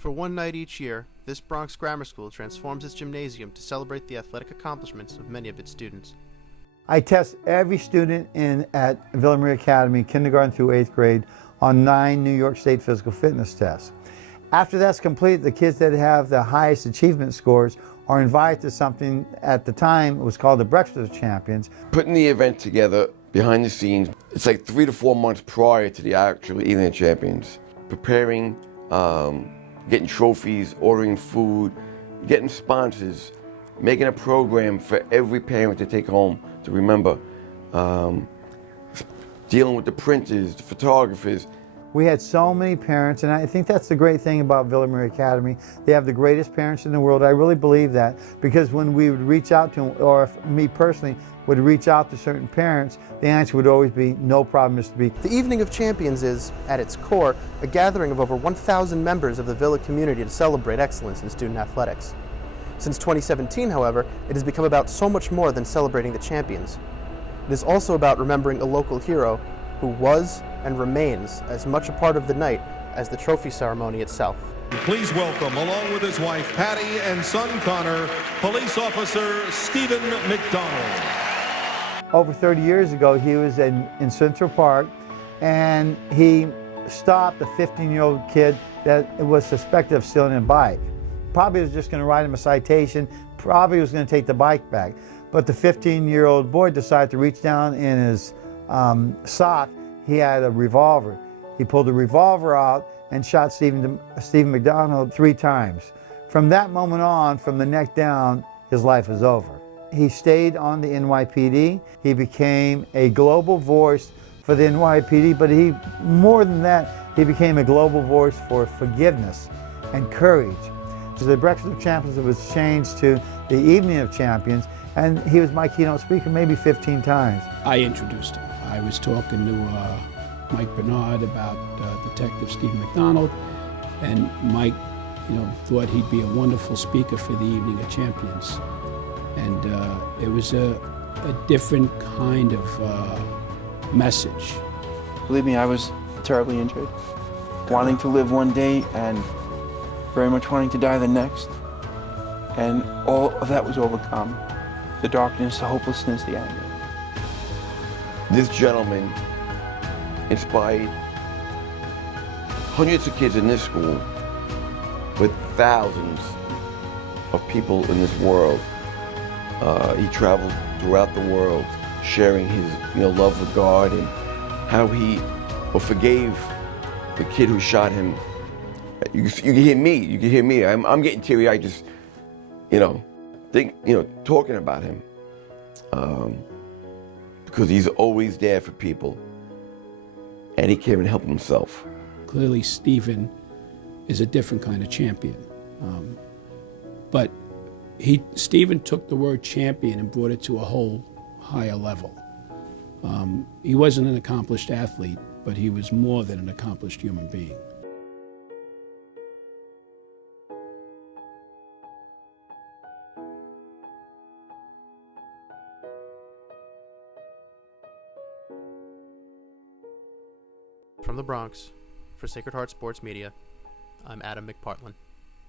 For one night each year, this Bronx grammar school transforms its gymnasium to celebrate the athletic accomplishments of many of its students. I test every student at Villa Maria Academy, kindergarten through 8th grade, on 9 New York State physical fitness tests. After that's complete, the kids that have the highest achievement scores are invited to something at the time it was called the Breakfast of Champions. Putting the event together behind the scenes, it's like 3 to 4 months prior to the actual Evening of Champions. Preparing, getting trophies, ordering food, getting sponsors, making a program for every parent to take home to remember, dealing with the printers, the photographers. We had so many parents, and I think that's the great thing about Villa Maria Academy. They have the greatest parents in the world. I really believe that, because when we would reach out to them, or if me personally would reach out to certain parents, the answer would always be, no problem, Mr. B. The Evening of Champions is, at its core, a gathering of over 1,000 members of the Villa community to celebrate excellence in student athletics. Since 2017, however, it has become about so much more than celebrating the champions. It is also about remembering a local hero who was and remains as much a part of the night as the trophy ceremony itself. Please welcome, along with his wife Patty and son Connor, Police Officer Stephen McDonald. Over 30 years ago, he was in Central Park, and he stopped a 15-year-old kid that was suspected of stealing a bike. Probably was just going to write him a citation, probably was going to take the bike back. But the 15-year-old boy decided to reach down in his sock. He had a revolver. He pulled the revolver out and shot Stephen McDonald 3 times. From that moment on, from the neck down, his life was over. He stayed on the NYPD. He became a global voice for the NYPD, but more than that, he became a global voice for forgiveness and courage. So the Breakfast of Champions was changed to the Evening of Champions, and he was my keynote speaker maybe 15 times. I introduced him. I was talking to Mike Bernard about Detective Stephen McDonald, and Mike, thought he'd be a wonderful speaker for the Evening of Champions. And it was a different kind of message. Believe me, I was terribly injured, wanting to live one day and very much wanting to die the next. And all of that was overcome. The darkness, the hopelessness, the anger. This gentleman inspired hundreds of kids in this school, with thousands of people in this world. He traveled throughout the world, sharing his love for God, and how he forgave the kid who shot him. You can hear me. I'm getting teary-eyed just, talking about him. Because he's always there for people, and he can't even help himself. Clearly, Stephen is a different kind of champion. But Stephen took the word champion and brought it to a whole higher level. He wasn't an accomplished athlete, but he was more than an accomplished human being. From the Bronx, for Sacred Heart Sports Media, I'm Adam McPartland.